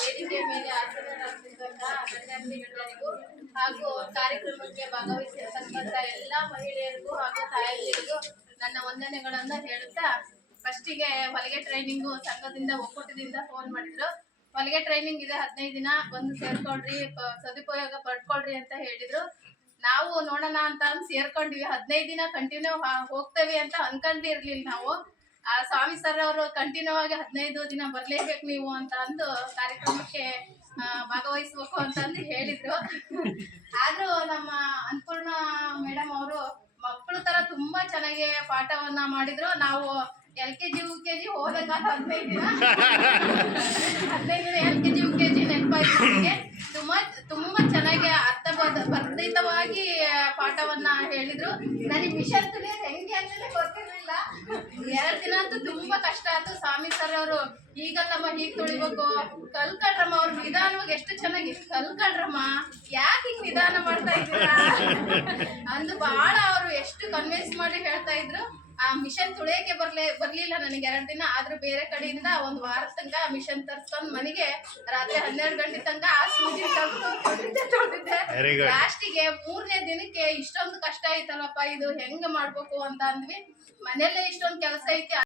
ವೇದಿಕೆ ಮೇಲೆ ಆಸೀನರಾಗಿರ್ತಕ್ಕಂತಹ ಗಣ್ಯಾತಿಗಣ್ಯರಿಗೂ ಹಾಗೂ ಕಾರ್ಯಕ್ರಮಕ್ಕೆ ಭಾಗವಹಿಸಿರ್ತಕ್ಕಂಥ ಎಲ್ಲ ಮಹಿಳೆಯರಿಗೂ ಹಾಗೂ ತಾಯಂದಿರಿಗೂ ನನ್ನ ವಂದನೆಗಳನ್ನ ಹೇಳುತ್ತಾ, ಫಸ್ಟಿಗೆ ಹೊಲಿಗೆ ಟ್ರೈನಿಂಗು ಸಂಘದಿಂದ ಒಕ್ಕೂಟದಿಂದ ಫೋನ್ ಮಾಡಿದ್ರು. ಹೊಲಿಗೆ ಟ್ರೈನಿಂಗ್ ಇದೆ 15 ದಿನ, ಬಂದು ಸೇರ್ಕೊಳ್ರಿ, ಸದುಪಯೋಗ ಪಡ್ಕೊಳ್ರಿ ಅಂತ ಹೇಳಿದ್ರು. ನಾವು ನೋಡೋಣ ಅಂತ ಸೇರ್ಕೊಂಡಿವಿ. 15 ದಿನ ಕಂಟಿನ್ಯೂ ಹೋಗ್ತೇವೆ ಅಂತ ಅನ್ಕೊಂಡಿರ್ಲಿಲ್ಲ ನಾವು. ಆ ಸ್ವಾಮಿ ಸರ್ ಅವರು ಕಂಟಿನ್ಯೂ ಆಗಿ 15 ದಿನ ಬರ್ಲೇಬೇಕು ನೀವು ಅಂತ ಅಂದು ಕಾರ್ಯಕ್ರಮಕ್ಕೆ ಭಾಗವಹಿಸ್ಬೇಕು ಅಂತಂದು ಹೇಳಿದ್ರು. ಆದ್ರೂ ನಮ್ಮ ಅನ್ನಪೂರ್ಣ ಮೇಡಮ್ ಅವರು ಮಕ್ಕಳ ತರ ತುಂಬಾ ಚೆನ್ನಾಗಿ ಪಾಠವನ್ನ ಮಾಡಿದ್ರು. ನಾವು LKG UKG ಹೋದಾಗ 15 ದಿನ LKG UKG ನೆನಪಾಯ್ತು ನನಗೆ. ತುಂಬಾ ಚೆನ್ನಾಗಿ ಅರ್ಥಬದ್ಧವಾಗಿ ಪಾಠವನ್ನ ಹೇಳಿದ್ರು. ನನಗೆ ಮಿಷನ್ ತುಳಿಯೋದು ಹೆಂಗೆ ಅಂತಲೇ ಗೊತ್ತಿರಲಿಲ್ಲ. 2 ದಿನ ಅಂತೂ ತುಂಬಾ ಕಷ್ಟ ಆಯ್ತು. ಸ್ವಾಮಿ ಸರ್ ಅವರು ಈಗಲ್ಲಮ್ಮ ಹೀಗೆ ತುಳಿಬೇಕು, ಕಲ್ಕಳ್ರಮ್ಮ, ಅವ್ರು ನಿಧಾನವಾಗಿ ಎಷ್ಟು ಚೆನ್ನಾಗಿ ಕಲ್ಕಳ್ರಮ್ಮ, ಯಾಕೆ ಹಿಂಗ್ ನಿಧಾನ ಮಾಡ್ತಾ ಇದ್ದೀರಾ ಅಂದು ಬಹಳ ಅವರು ಎಷ್ಟು ಕನ್ವಿನ್ಸ್ ಮಾಡಿ ಹೇಳ್ತಾ ಇದ್ರು. ಆ ಮಿಷನ್ ತುಳಿಯಕ್ಕೆ ಬರ್ಲಿಲ್ಲ ನನಗೆ 2 ದಿನ. ಆದ್ರೂ ಬೇರೆ ಕಡೆಯಿಂದ 1 ವಾರ ತನಕ ಮಿಷನ್ ತರ್ಸ್ಕೊಂಡ್ ಮನೆಗೆ ರಾತ್ರಿ 12 ಗಂಟೆ ತನಕ ಆ ಸೂಜಿ ತೊಳ್ದಿದ್ದೆ. ಲಾಸ್ಟಿಗೆ 3ನೇ ದಿನಕ್ಕೆ ಇಷ್ಟೊಂದು ಕಷ್ಟ ಐತಲ್ಲಪ್ಪ, ಇದು ಹೆಂಗ್ ಮಾಡ್ಬೇಕು ಅಂತ ಅಂದ್ವಿ. ಮನೆಯಲ್ಲೇ ಇಷ್ಟೊಂದು ಕೆಲಸ ಐತಿ.